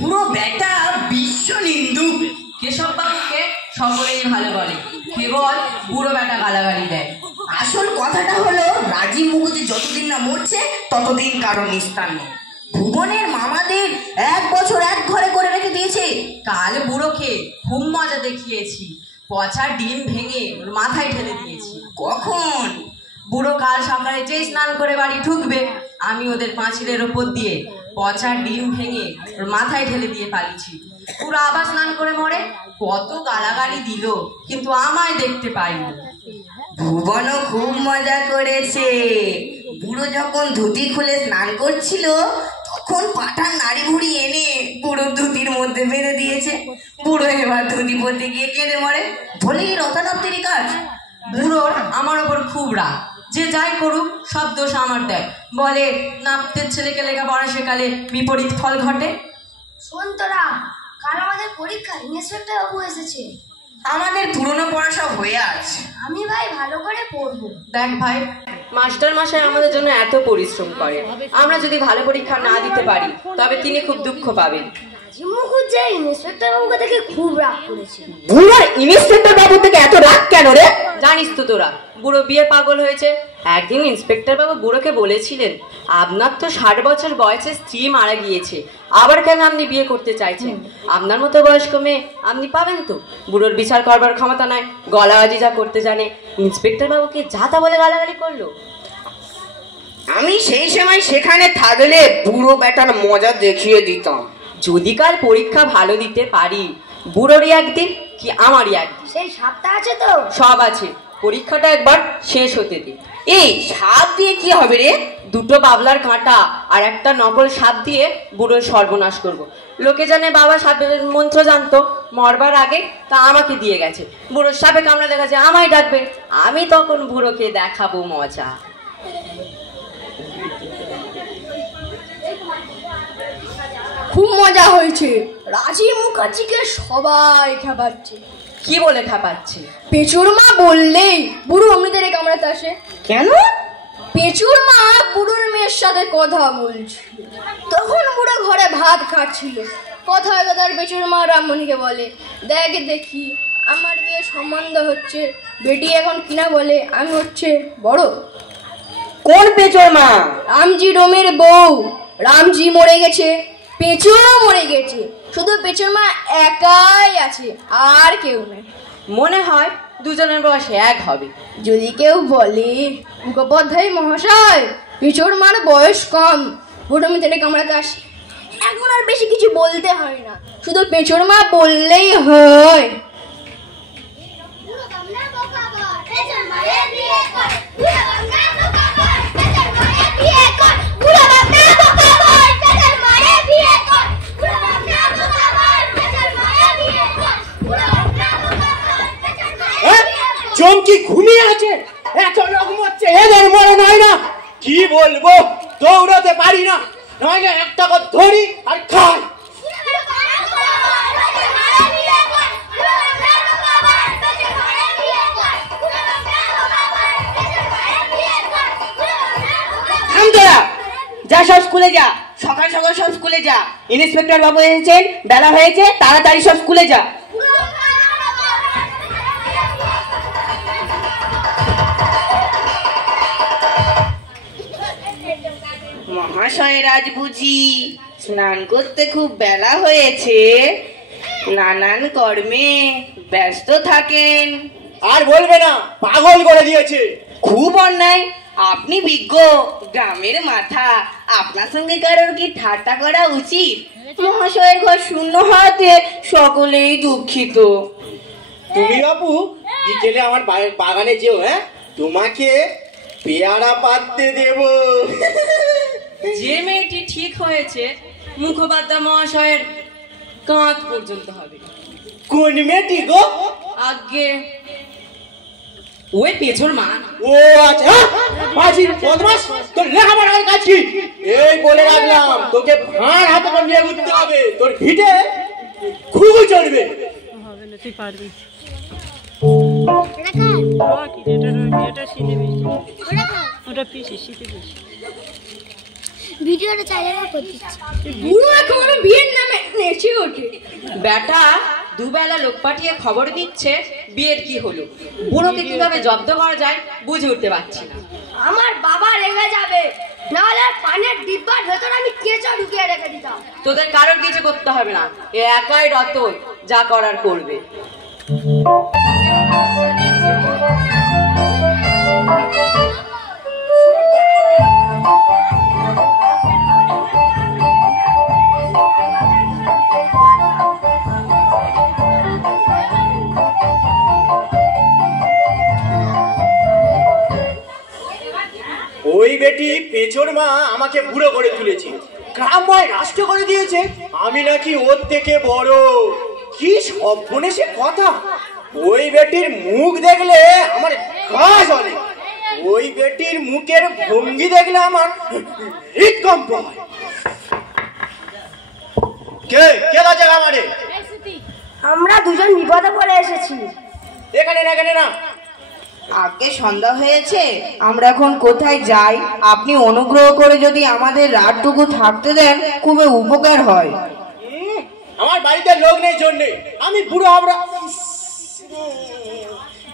পুরো বেটা বিশ্ব নিন্দু। কেশব বাবুকে সকলেই ভালো বলে, কেবল বুড়ো বেটা গালাগালি দেয়। আসল কথাটা হলো রাজীব মুখুজি যতদিন না মরছে ততদিন কারণ নিস্তার নেই। ভুবনের মামাদের 1 বছর এক ঘরে করে রেখে দিয়েছে। কাল বুড়োকে খুব মজা দেখিয়েছি, পচা ডিম ভেঙে ওর মাথায় ঢেলে দিয়েছি। কখন? বুড়ো কাল সকালে যেই স্নান করে বাড়ি ঢুকবে, আমি ওদের পাঁচিলের ওপর দিয়ে পচা ডিম ভেঙে ওর মাথায় ঢেলে দিয়ে পালিয়েছি। পুরো আবার স্নান করে মরে। কত গালাগালি দিল, কিন্তু আমায় দেখতে পাইনি। ভুবনও খুব মজা করেছে। বুড়ো যখন ধুতি খুলে স্নান করছিল তখন পাঠান নাড়ি ভুড়ি এনে বুড়ো ধুতির মধ্যে বেঁধে দিয়েছে। বুড়ো এবার ধুতি পরতে গিয়ে কেঁদে মরে। বলেই রতনাপ্তির কাজ। বুড়োর আমার ওপর খুব রাগ, যে যাই করুক সব দোষ আমার দেয়। বলে নাপতের ছেলেকে লেখাপড়া শেখালে বিপরীত ফল ঘটে। শোন তোরা, কাল আমাদের পরীক্ষা, ইন্সপেক্টর বাবু এসেছে। আমাদের পুরনো পড়া সব হয়ে আছে। আমি ভাই ভালো করে পড়বো। দেখ ভাই, মাস্টার মশাই আমাদের জন্য এত পরিশ্রম করে, আমরা যদি ভালো পরীক্ষা না দিতে পারি তবে তিনি খুব দুঃখ পাবেন। মুখুজ্জে ইন্সপেক্টর বাবুকে দেখে খুব রাগ করেছে। বুড়ো ইন্সপেক্টর বাবু থেকে এত রাগ কেন রে? জানিস তো তোরা, বুড়ো বিয়ে পাগল হয়েছে। একদিন ইন্সপেক্টর বাবু বুড়োকে বলেছিলেন, আপনার তো 60 বছর বয়সে স্ত্রী মারা গিয়েছে, আবার কেন আপনি বিয়ে করতে চাইছেন? আপনার মতো বয়স্ক মেয়ে আপনি পাবেন তো? বুড়োর বিচার করবার ক্ষমতা নাই, গলাবাজি যা করতে জানে। ইন্সপেক্টর বাবুকে যা তা বলে গালাগালি করলো। আমি সেই সময় সেখানে থাকলে বুড়ো বেটার মজা দেখিয়ে দিতাম। যদি কাল পরীক্ষা ভালো দিতে পারি, বুড়োরই একদিন কি আমারই একদিন। সেই সাপটা আছে তো? সব আছে, পরীক্ষাটা একবার শেষ হতে দে। এই সাপ দিয়ে কি হবে রে? 2টো বাবলার কাঁটা আর একটা নকল সাপ দিয়ে বুড়োর সর্বনাশ করব। লোকে জানে বাবা সাপের মন্ত্র জানতো, মরবার আগে তা আমাকে দিয়ে গেছে। বুড়োর সাপে কামড়ালে গেছে আমায় ডাকবে, আমি তখন বুড়োকে দেখাবো মজা। খুব মজা হয়েছে। রাজীব মুখার্জিকে সবাই খাবাচ্ছে। কি বলে খাপাচ্ছে? পেঁচুর মা বললেই বুড়ো অমৃতের কামড়াতে আসে। কেন? পেঁচুর মা বুড়োর মেয়ের সাথে কথা বলছিল, তখন বুড়ো ঘরে ভাত খাচ্ছিল। কথায় কথার পেঁচুর মা রামমণিকে বলে, দেখ দেখি আমার বিয়ে সম্বন্ধ হচ্ছে। বেটি এখন কিনা বলে আমি হচ্ছে বড়। কোন পেঁচোর মা? রামজি রোমের বউ। রামজি মরে গেছে, পেঁচুও মরে গেছে, শুধু পেঁচুর মা একাই আছে, আর কেউ নেই। মনে হয় দুজনের বয়স এক হবে। যদি কেউ বলে মুখোপাধ্যায় মহাশয় পেঁচুর মার বয়স কম, বুড়ো মেয়েদের কামড়াতে আসে, এখন আর বেশি কিছু বলতে হয় না, শুধু পেঁচুর মা বললেই হয়। চমকি ঘুমিয়ে আছে, এত রকম হচ্ছে, এদের মরণ হয় না। কি বলবো, দৌড়াতে পারি না, নইলে একটা করে ধরি আর খাই। যা সব স্কুলে যা, সকাল সকাল সব স্কুলে যা। ইন্সপেক্টর বাবু এসেছেন, বেলা হয়েছে, তাড়াতাড়ি সব স্কুলে যা। মহাশয়ের আজ বুঝি স্নান করতে খুব বেলা হয়েছে, নানান কর্মে ব্যস্ত থাকেন। আর বলবে না, পাগল করে দিয়েছে। খুব অন্যায়, আপনি বিজ্ঞ, গ্রামের মাথা, আপনার সঙ্গে কারোর কি ঠাট্টা করা উচিত? মহাশয়ের ঘর শূন্য হাতে সকলেই দুঃখিত। তুমি বাবু বিকেলে আমার বাগানে যেও, হ্যাঁ, তোমাকে পেয়ারা পাততে দেব। যে মেয়েটি ঠিক হয়েছে মুখোপাধ্যায় মহাশয়ের কাঁধ পর্যন্ত হবে। কোন মেয়েটি গো? আগে ওই পেছর মা। ও আচ্ছা, বাজি বদমাস, তোর লেখাপড়ার কাজ কি? এই বলে রাখলাম, তোকে ভাঁড় হাতে করে নিয়ে উঠতে হবে, তোর ভিটে খুব চড়বে। তুই পারবি। ওটা পিসি শীতে বেশি। ভিডিওটা চাইলে করে দিচ্ছি। বুড়ো একেবারে বিয়ের নামে নেচে ওঠে। বেটা দুবেলা লোক পাঠিয়ে খবর দিচ্ছে বিয়ের কি হলো, বুড়োকে কিভাবে জব্দ করা যায় বুঝে উঠতে পারছি না। আমার বাবা রেগে যাবে, নাহলে পানের ডিব্বার ভেতর আমি কেঁচো ঢুকিয়ে রেখে দিতাম। তোদের কারোর কিছু করতে হবে না, এ একাই রতন যা করার করবে। ওই বেটি পেঁচোর মা আমাকে বুড়ো করে তুলেছে, গ্রামময় রাষ্ট্র করে দিয়েছে, আমি নাকি ওর থেকে বড়। কি সর্বনেশে কথা! ওই বেটির মুখ দেখলে আমার গা জ্বলে, ওই বেটির মুখের ভঙ্গি দেখলে আমার হৃদকম্প হয়। কে কে কাছে আমারে? আমরা দুজন বিপদে পড়ে এসেছি। এখানে না, এখানে না। আগে সন্ধ্যা হয়েছে, আমরা এখন কোথায় যাই? আপনি অনুগ্রহ করে যদি আমাদের রাতটুকু থাকতে দেন খুবই উপকার হয়। আমার বাড়িতে লোক নেই জন্যে আমি বুড়ো হাবড়া।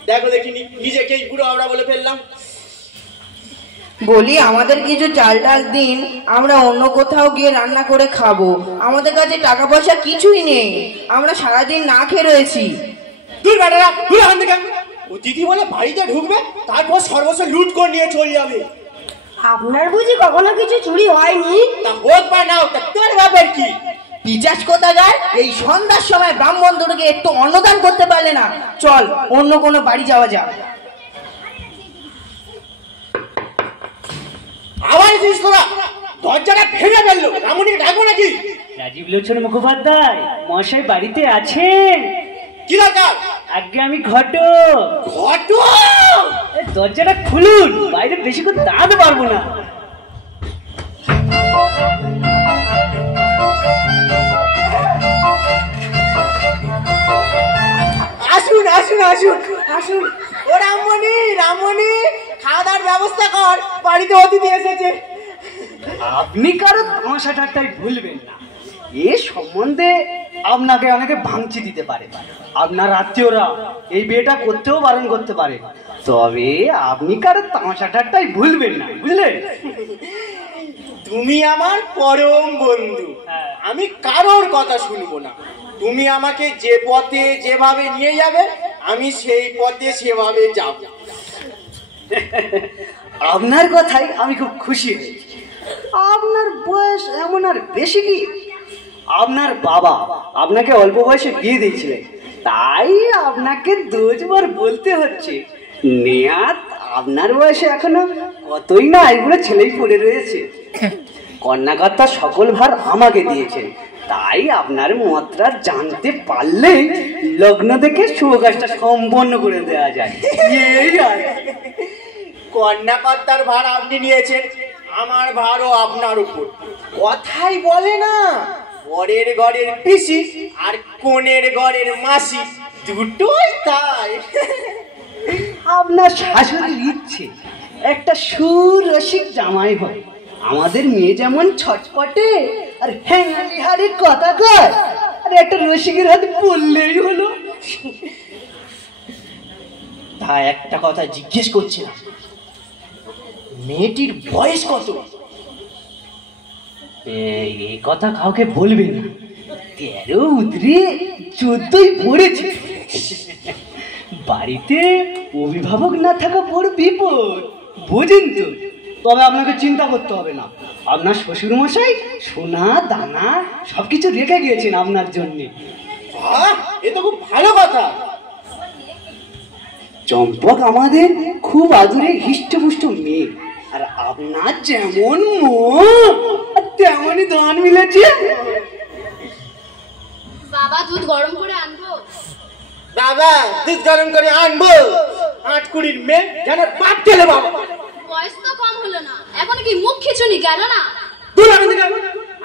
দেখো দেখিনি, নিজেকেই বুড়ো হাবড়া বলে ফেললাম। বলি আমাদের কিছু চাল ডাল দিন, আমরা অন্য কোথাও গিয়ে রান্না করে খাবো। আমাদের কাছে টাকা পয়সা কিছুই নেই, আমরা সারাদিন না খেয়ে রয়েছি। তুই বেটারা তুই এখান থেকে। অতিথি বলে বাড়িতে ঢুকবে, তারপর সর্বস্ব লুট করে নিয়ে চলে যাবে। আপনার বুঝি কখনো কিছু চুরি হয়নি? তা হোক বা না হোক, তা তোর ব্যাপার কি? পিজাস কোথাকার, এই সন্ধ্যার সময় ব্রাহ্মণ দুটোকে একটু অন্নদান করতে পারলে না? চল অন্য কোনো বাড়ি যাওয়া যাক। আবার এসেছিস তোরা? দরজাটা ভেঙে ফেললো, রামুনিকে ডাকবো নাকি? রাজীব লোচন মুখোপাধ্যায় মহাশয় বাড়িতে আছেন? কি দরকার? আগে আমি ঘটক। ঘটক? দরজাটা খুলুন, বাইরে বেশিক্ষণ দাঁড়াতে পারবো না। আসুন আসুন আসুন আসুন। ও রামমণি, রামমণি, খাওয়া দাওয়ার ব্যবস্থা কর, বাড়িতে অতিথি এসেছে। আপনি কারো তামাশা ঠাট্টাই ভুলবেন না, এ সম্বন্ধে আপনাকে অনেকে ভাঙচি দিতে পারে, আপনার আত্মীয়রা এই বিয়েটা করতেও বারণ করতে পারে, তবে আপনি কারো তামাশা ঠাট্টাই ভুলবেন না, বুঝলেন? তুমি আমার পরম বন্ধু, আমি কারোর কথা শুনবো না। তুমি আমাকে যে পথে যেভাবে নিয়ে যাবে আমি সেই পথে সেভাবে যাব। আপনার কথাই আমি খুব খুশি হয়েছি। আপনার বয়স এমন আর বেশি কি? আপনার বাবা আপনাকে অল্প বয়সে বিয়ে দিয়েছিলেন, তাই আপনাকে দুবার বলতে হচ্ছে। নেয়াত আপনার বয়সে এখনো কতই না এগুলো ছেলেই পড়ে রয়েছে। কন্যাকর্তা সকল ভার আমাকে দিয়েছেন, তাই আপনার মাত্রা জানতে পারলেই লগ্ন দেখে শুভ কাজটা সম্পন্ন করে দেওয়া যায়। এই আর কন্যাকর্তার ভার আপনি নিয়েছেন, আমার ভারও আপনার উপর। কথাই বলে না, বরের ঘরের পিসি আর কোণের ঘরের মাসি দুটোই তাই। আপনার শাশুড়ির ইচ্ছে একটা সুরসিক জামাই হয়। আমাদের মেয়ে যেমন ছটপটে আর হ্যাঙ্গালি হারে কথা কয়, আর একটা রসিকের হাতে বললেই হলো। তা একটা কথা জিজ্ঞেস করছিলাম, মেয়েটির বয়স কত? এই কথা কাউকে বলবে না, 13 উতরে 14ই পড়েছে। বাড়িতে অভিভাবক না থাকা বড় বিপদ, বোঝেন তো? তবে আপনাকে চিন্তা করতে হবে না, আপনার শ্বশুর মশাই সোনা দানা সবকিছু রেখে গিয়েছেন আপনার জন্যে। এ তো খুব ভালো কথা। চম্পক আমাদের খুব আদুরে হিষ্টপুষ্ট মেয়ে, আর আপনার যেমন মন তেমনই দান মিলেছে। বাবা দুধ গরম করে আনবো? বাবা দুধ গরম করে আনবো? 8-20 মেয়ে যেন বাপ ঠেলে বাবা। বয়স তো কম হলো না, এখন কি মুখ খিচুনি গেল না?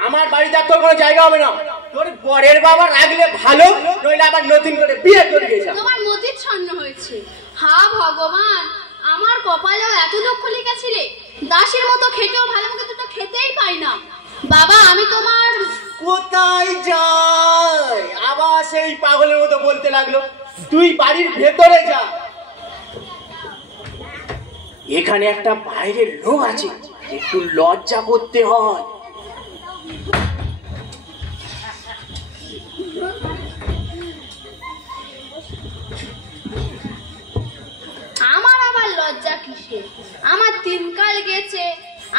আমার বাড়িতে তোর কোনো জায়গা হবে না। তোর বরের বাবা রাখলে ভালো, নইলে আবার নতুন করে বিয়ে করে গেছে। তোমার মতি ছন্ন হয়েছে। হা ভগবান, আমার কপালেও এত দুঃখ লিখেছিলে, দাসের মতো খেটেও ভালো মুখে দুটো খেতেই পাই না। বাবা আমি তোমার কোথায় যাই? আবার সেই পাগলের মতো বলতে লাগলো, তুই বাড়ির ভেতরে যা। এখানে একটা বাইরের লোক আছে, একটু লজ্জা করতে হয়। আমার আবার লজ্জা কিসে? আমার দিনকাল গেছে,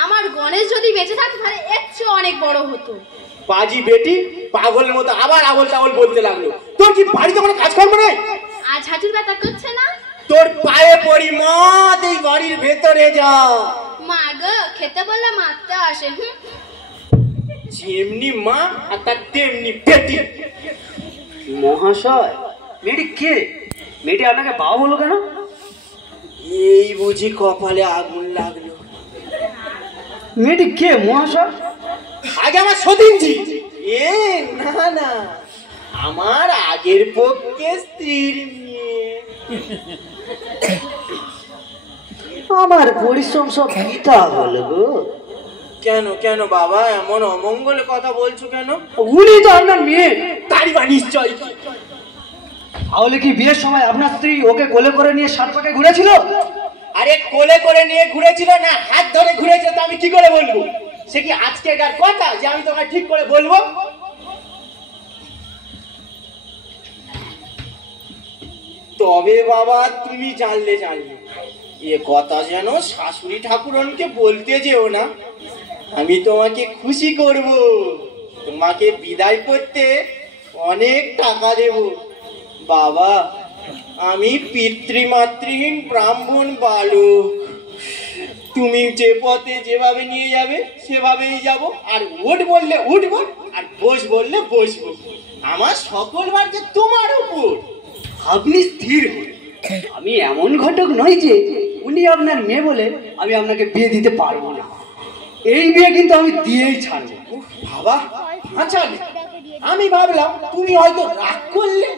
আমার গণেশ যদি বেঁচে থাকতো তাহলে এর চেয়ে অনেক বড় হতো। পাজি বেটি পাগলের মতো আবার আবল তাবল বলতে লাগলো, তোর কি বাড়িতে কোনো কাজকর্ম নেই? আজ হাঁটুর ব্যথা করছে না? তোর পায়ে পড়ি মা, এই বাড়ির ভেতরে যা। মা গো, খেতে বললে মারতে আসে। যেমনি মা আর তার তেমনি বেটি। মহাশয়, মেয়েটি কে? মেয়েটি আপনাকে বাবা বললো কেন? এই বুঝি কপালে আগুন লাগলো। মেয়েটি কে মহাশয়? আগে আমার সতীনজি। এ না না, আমার আগের পক্ষে স্ত্রীর মেয়ে। আমার পরিশ্রম সব পিতা হলো গো। কেন কেন বাবা এমন অমঙ্গল কথা বলছো কেন? উনি তো আপনার মেয়ে। তারই বা নিশ্চয় কি? তাহলে কি বিয়ের সময় আপনার স্ত্রী ওকে কোলে করে নিয়ে 7 পাকে ঘুরেছিল? আরে কোলে করে নিয়ে ঘুরেছিল না হাত ধরে ঘুরেছে, তো আমি কি করে বলবো? সে কি আজকেকার কথা যে আমি তোমাকে ঠিক করে বলবো? তবে বাবা তুমি জানলে এ কথা যেন শাশুড়ি ঠাকুরনকে বলতে যেও না। আমি তোমাকে খুশি করব, তোমাকে বিদায় করতে অনেক টাকা দেব। বাবা আমি পিতৃমাতৃহীন ব্রাহ্মণ বালক, তুমি যে পথে যেভাবে নিয়ে যাবে সেভাবেই যাব। আর উঠ বললে উঠবো, আর বস বললে বসবো। আমার সকল বার যে তোমার উপর। আপনি স্থির হন। আমি এমন ঘটক নই যে উনি আপনার মেয়ে বলে আমি আপনাকে বিয়ে দিতে পারবো না। এই বিয়ে কিন্তু আমি দিয়েই ছাড়বো। বাবা বাঁচালে, আমি ভাবলাম তুমি হয়তো রাগ করলে।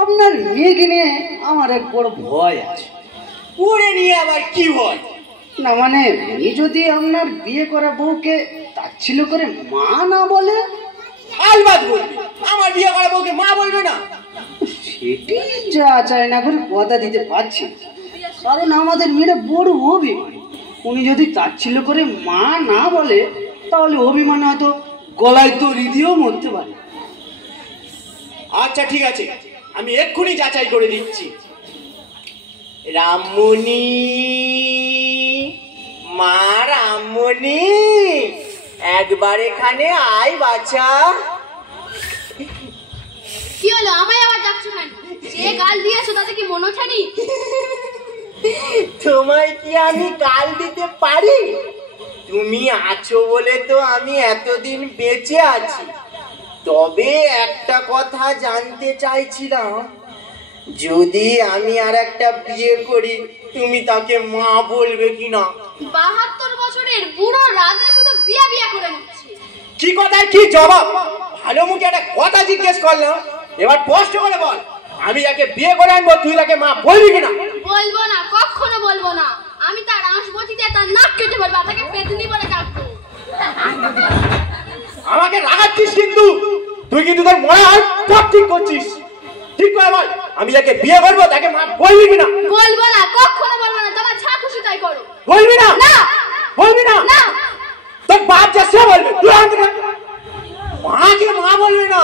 আপনার মেয়েকে নিয়ে আমার এক বড় ভয় আছে। ওরে নিয়ে আবার কি হয়? না মানে উনি যদি আপনার বিয়ে করা বউকে তাচ্ছিল্য করে মা না বলে? আলবাদ বলবে, আমার বিয়ে করা বউকে মা বলবে না। সেটি যা চাই না করে কথা দিতে পারছি না। কারণ আমাদের মেয়েরা বড় অভিমানী। উনি যদি তাচ্ছিল্য করে মা না বলে তাহলে অভিমান হয়তো গলায় তো রীতিও মরতে পারে। আচ্ছা ঠিক আছে, আমি এক্ষুনি যাচাই করে দিচ্ছি। রামমণি, মা রামমণি, একবার এখানে আয় বাচ্চা। কি হলো, আমায় আবার ডাকছো কেন? যে গাল দিয়েছো তাতে কি মনে ওঠেনি? তোমায় কি আমি গাল দিতে পারি? তুমি আছো বলে তো আমি এতদিন বেঁচে আছি। তবে একটা কথা জানতে চাইছিলাম, যদি আমি আর একটা বিয়ে করি তুমি তাকে মা বলবে কিনা? 72 বছরের বুড়ো রাজে শুধু বিয়ে বিয়ে করে নিচ্ছে। কি কথায় কি জবাব? ভালো মুখে একটা কথা জিজ্ঞেস করলাম, এবার স্পষ্ট করে বল, আমি যাকে বিয়ে করে আনবো তুই তাকে মা বলবি কিনা? বলবো না, কখনো বলবো না। আমি তার আঁশবটিতে তার নাক কেটে বলবো, তাকে পেতনি বলে ডাকবো। আমাকে রাগাচ্ছিস কিন্তু, তুই কিন্তু তোর মনে হয় সব ঠিক করছিস। ঠিক করে বল, আমি যাকে বিয়ে করবো তাকে মা বলবি কিনা? বলবো না, কখনো বলবো না। তোমার যা খুশি তাই করো। বলবি না? না বলবি না? না। তোর বাপ যা সে বলবে, তুই মাকে মা বলবি না।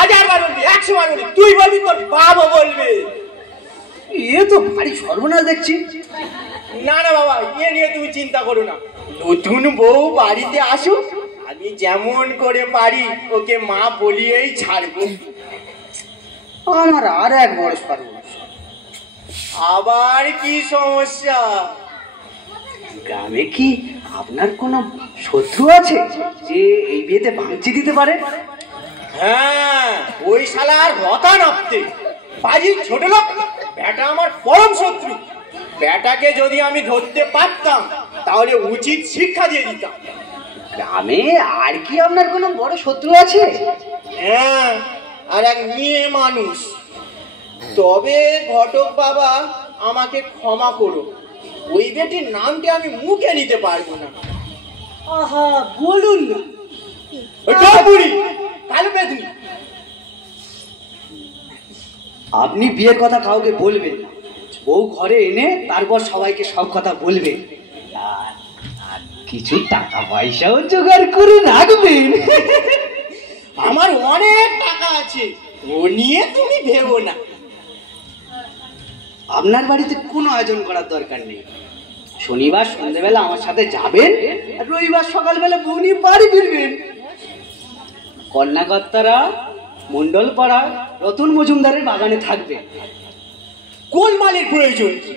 1000 বার বলবি, 100 বার বলবি, তুই বলবি তোর বাবা বলবে। এ তো ভারী সর্বনাশ দেখছি। না না বাবা, এ নিয়ে তুমি চিন্তা করো না। নতুন বউ বাড়িতে আসুক, আমি যেমন করে পারি ওকে মা বলিয়েই ছাড়বো। আমার আর এক বড় সর্বনাশ। আবার কি সমস্যা? গ্রামে কি আপনার কোনো শত্রু আছে যে এই বিয়েতে ভাঙচি দিতে পারে? হ্যাঁ, ওই শালার রতা নাপতে বাজি ছোট লোক বেটা আমার পরম শত্রু। বেটাকে যদি আমি ধরতে পারতাম তাহলে উচিত শিক্ষা দিয়ে দিতাম। গ্রামে আর কি আপনার কোনো বড় শত্রু আছে? হ্যাঁ, আর এক মেয়ে মানুষ। তবে ঘটক বাবা আমাকে ক্ষমা করো, ওই বেটির নামটি আমি মুখে নিতে পারবো না। আহা, বলুন না। বুড়ি কালো পেতনি, আপনি বিয়ের কথা কাউকে বলবেন না, বউ ঘরে এনে তারপর সবাইকে সব কথা বলবেন, আর কিছু টাকা পয়সাও জোগাড় করে রাখবেন। আমার অনেক টাকা আছে, ও নিয়ে তুমি ভেবো না। আপনার বাড়িতে কোনো আয়োজন করার দরকার নেই। শনিবার সন্ধ্যেবেলা আমার সাথে যাবেন, আর রবিবার সকালবেলা বউ নিয়ে বাড়ি ফিরবেন। কন্যাকর্তারা মন্ডল পাড়া রতন মজুমদারের বাগানে থাকবে। গোলমালের প্রয়োজন কি?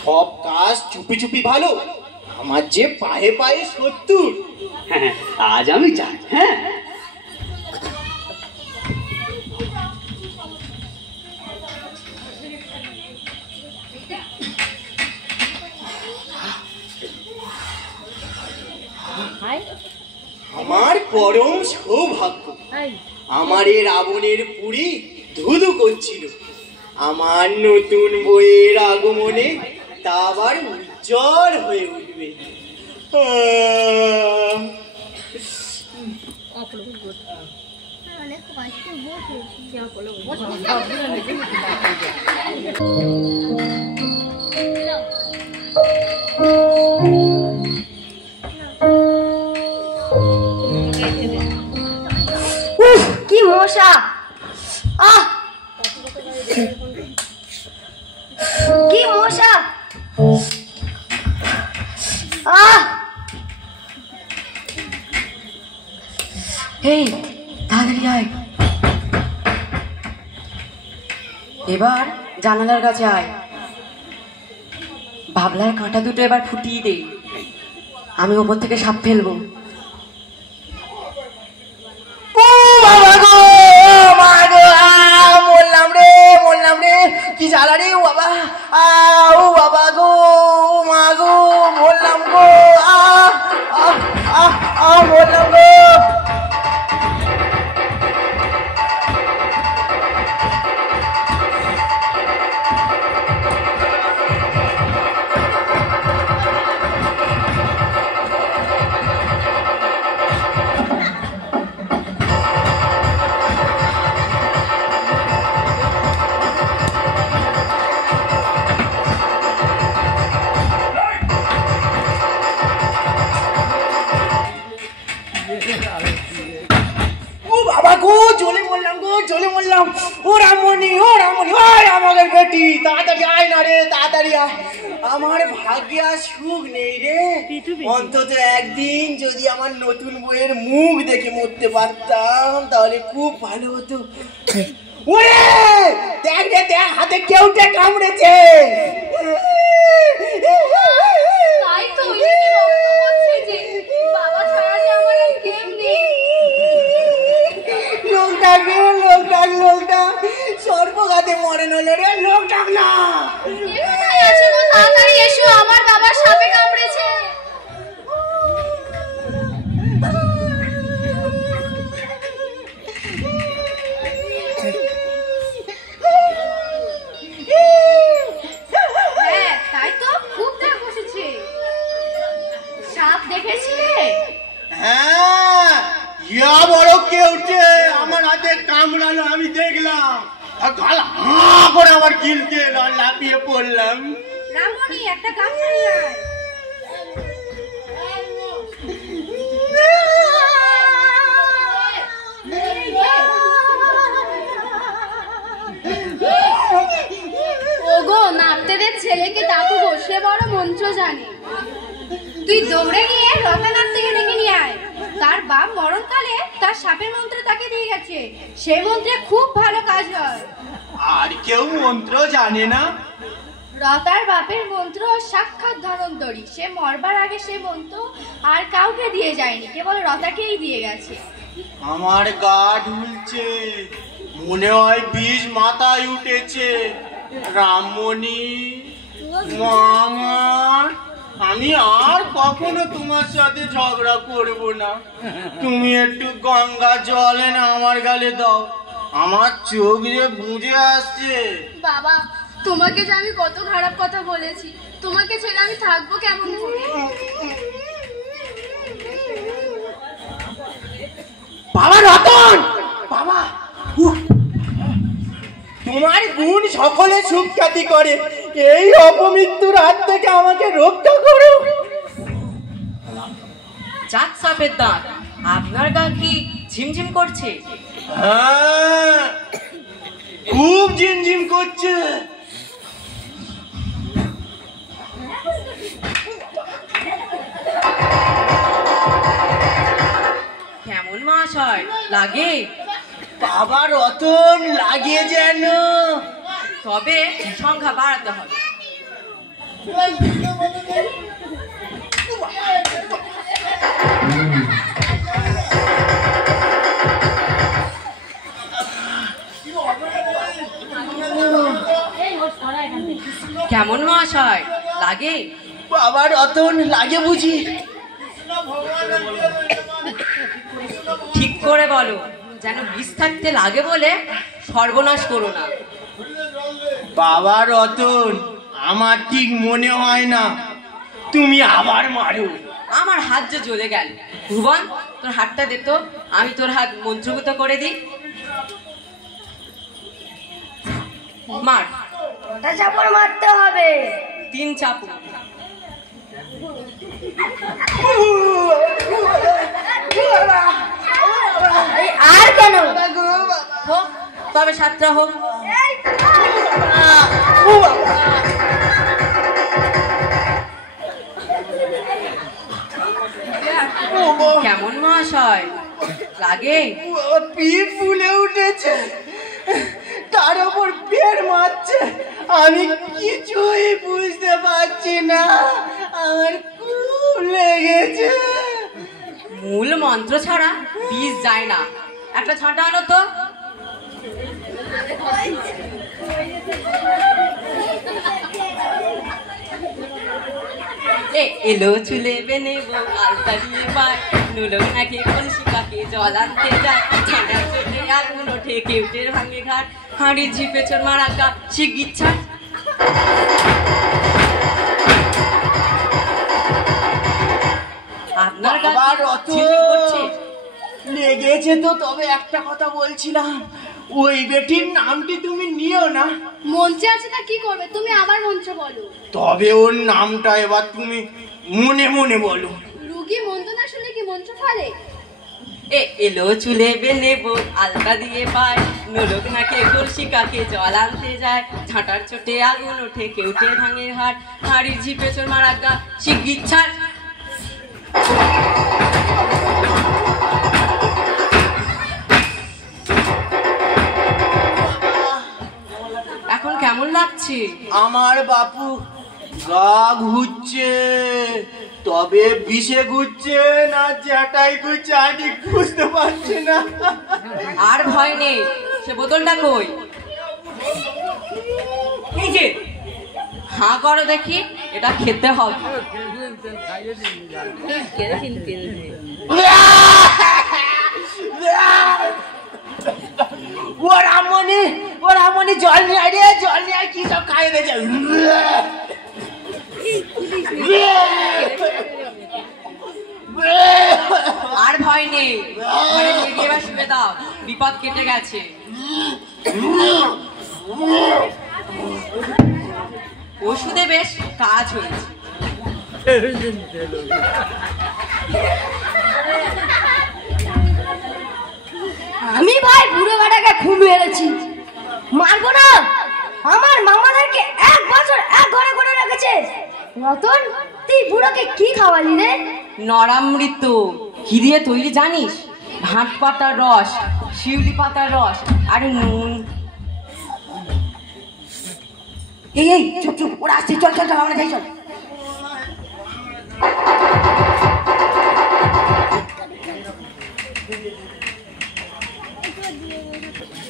সব কাজ চুপি চুপি ভালো, আমার যে পায়ে পায়ে 70। হ্যাঁ, আজ আমি যাই। হ্যাঁ, আমার পরম সৌভাগ্য, আমার এই রাবণের পুরী ধুধু করছিল, আমার নতুন বইয়ের আগমনে তা আবার উজ্জ্বল হয়ে উঠবে। কি মশা! আহ, কি মশা! আহ, এই তাড়াতাড়ি আয়, এবার জানালার কাছে আয়, ভাবলার কাঁটা দুটো এবার ফুটিয়ে দে, আমি ওপর থেকে সাপ ফেলবো। মরলাম রে, কি জ্বালা রে, ও বাবা, ও বাবা গো, মা গো, মরলাম গো, মরলাম গো। ও রামমণি, আমাদের বেটি, তাড়াতাড়ি আয় না রে, তাড়াতাড়ি আয়। আমার ভাগ্যে আর সুখ নেই রে, অন্তত একদিন যদি আমার নতুন বইয়ের মুখ দেখে মরতে পারতাম তাহলে খুব ভালো হতো। ওরে দেখ রে, দেখ হাতে কেউটে কামড়েছে। তাই তো এখানে রক্ত পড়ছে যে, বাবা ছাড়া যে আমার আর কেউ নেই। লোক ডাক, সর্বঘাতে মরেন হলো রে, লোক ডাক না। কে কোথায় আছে গো? তাড়াতাড়ি এসো, আমার বাবার সাপে কামড়েছে। হ্যাঁ, তাই তো, খুব দেখ বসেছে। সাপ দেখেছিলে? হ্যাঁ, ইয়া বড় কেউটে আমার হাতে কামড়ালো, আমি দেখলাম, আর গাল হাঁ করে আমার গিলতে এলো, আর লাফিয়ে পড়লাম। রামমণি, একটা গামছা নিয়ে আয়। ওগো, নাপতেদের ছেলেকে ডাকো গো, সে বড় মন্ত্র জানে। তুই দৌড়ে গিয়ে রতনার থেকে ডেকে নিয়ে আয়। তার বাপ মরণকালে তার সাপের মন্ত্র তাকে দিয়ে গেছে, সেই মন্ত্রে খুব ভালো কাজ হয়। আর কেউ মন্ত্র জানে না? রতার বাপের মন্ত্র সাক্ষাৎ ধনন্তরী, সে মরবার আগে সে মন্ত্র আর কাউকে দিয়ে যায়নি, কেবল রতাকেই দিয়ে গেছে। আমার গা ঢুলছে, মনে হয় বিষ মাথায় উঠেছে। রামমণি, আমার, আমি আর কখনো তোমার সাথে ঝগড়া করব না। তুমি একটু গঙ্গা জল এনে আমার গালে দাও, আমার চোখ যে বুঝে আসছে। বাবা, তোমাকে যে আমি কত খারাপ কথা বলেছি, তোমাকে ছেড়ে আমি থাকবো কেমন করে? বাবা রতন, বাবা তোমার গুণ সকলে সুখ্যাতি করে, এই অপমৃত্যুর হাত থেকে আমাকে রক্ষা করো। যাক সাপের দাঁত, আপনার গা কি ঝিমঝিম করছে? হ্যাঁ, খুব ঝিমঝিম করছে। কেমন মহাশয় লাগে? বাবা রতন, লাগে যেন। তবে সংখ্যা বাড়াতে হবে। কেমন মহাশয় লাগে? বাবা রতন, লাগে বুঝি? ঠিক করে বলো, যেন বিষ থাকতে লাগে বলে সর্বনাশ করো না। বাবা রতন, আমার ঠিক মনে হয় না, তুমি আবার মারো। আমার হাত যে জ্বলে গেল। ভুবন, তোর হাতটা দে তো, আমি তোর হাত মন্ত্রভূত করে দিই। মার। ওটা চাপড় মারতে হবে। 3 চাপড়। আর কেন? হোক, তবে 7টা হোক। কেমন মহাশয় লাগে? পিঠ ফুলে উঠেছে, তার উপর পেট মারছে, আমি কিছুই বুঝতে পারছি না, আমার খুব লেগেছে। মূল মন্ত্র ছাড়া বিষ যায় না। একটা ছাঁটা আনো তো। এলো চুলে বেনে বউ আলতা দিয়ে পায়, নুলো নাকে কলসি কাকে জল আনতে যায়, ছাঁটার চোখে আগুন ওঠে কেউটের ভাঙে ঘাট, হাঁড়ির ঝিপে চোর মারা গা শিগগির ছাড়। আপনার বাবা রতন, করছে? লেগেছে তো, তবে একটা কথা বলছিলাম, ওই বেটির নামটি তুমি নিও না। মঞ্চে আছে না, কি করবে? তুমি আমার মঞ্চ বলো। তবে ওর নামটা এবার তুমি মনে মনে বলো। রুগী মন্দ না শুনে কি মঞ্চ ফেলে? এলো চুলে বেনে বউ আলতা দিয়ে পায়, নোলক নাকে কলসি কাকে জল আনতে যায়, ঝাঁটার চোটে আগুন ওঠে কেউটে ভাঙে হাট, হাঁড়ির ঝিপে চোর মারা গা শিগগির ছাড়। এখন কেমন লাগছে? আমার বাপু গা ঘুরছে, তবে বিষে ঘুরছে না জ্যাটাই ঘুরছে আমি বুঝতে পারছি না। আর ভয় নেই, সে বোতলটা কই? এই যে, হাঁ করো দেখি, এটা খেতে হবে। ও রামনি জল নিয়ে আয় রে, জল নিয়ে আয়, কি সব খাই রে। আর ভয় নেই, ঘরে ফিরে এবার শুয়ে দাও, বিপদ কেটে গেছে। ওষুধে বেশ কাজ হয়েছে। আমি ভাই বুড়ো বেটাকে খুব মেরেছি, মারবো না। আমার মামাদেরকে 1 বছর এক ঘরে করে রেখেছে। রতন, তুই বুড়োকে কি খাওয়ালি রে? নরামৃত। কি দিয়ে তৈরি জানিস? ভাত পাতার রস, শিউলি পাতার রস আর নুন। এই চুপ চুপ, ওরা আসছে, চল চল চল, আমরা যাই, চল।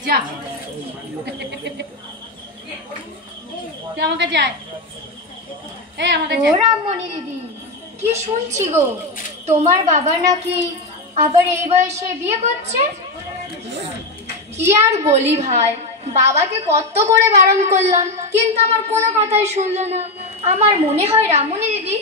যা আমাকে যায়, এই আমাকে ও রামমণি দিদি, কি শুনছি গো, তোমার বাবা নাকি আবার এই বয়সে বিয়ে করছে? কি আর বলি ভাই, বাবাকে কত করে বারণ করলাম, কিন্তু আমার কোনো কথাই শুনলো না। আমার মনে হয় রামুনি দিদি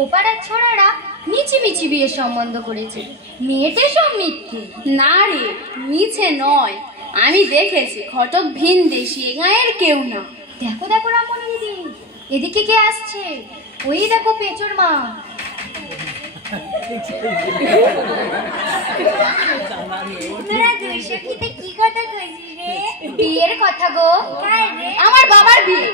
ওপাড়ার ছোড়ারা মিছিমিছি বিয়ে সম্বন্ধ করেছে। মেয়েটে সব মিথ্যে। না রে, মিছে নয়, আমি দেখেছি ঘটক ভিন দেশি, এ গাঁয়ের কেউ না। দেখো দেখো রামুনি দিদি, এদিকে কে আসছে? ওই দেখো পেঁচোর মা। তোরা দুই সখীতে কি কথা কইছিস রে? বিয়ের কথা গো। কার রে? আমার বাবার বিয়ে।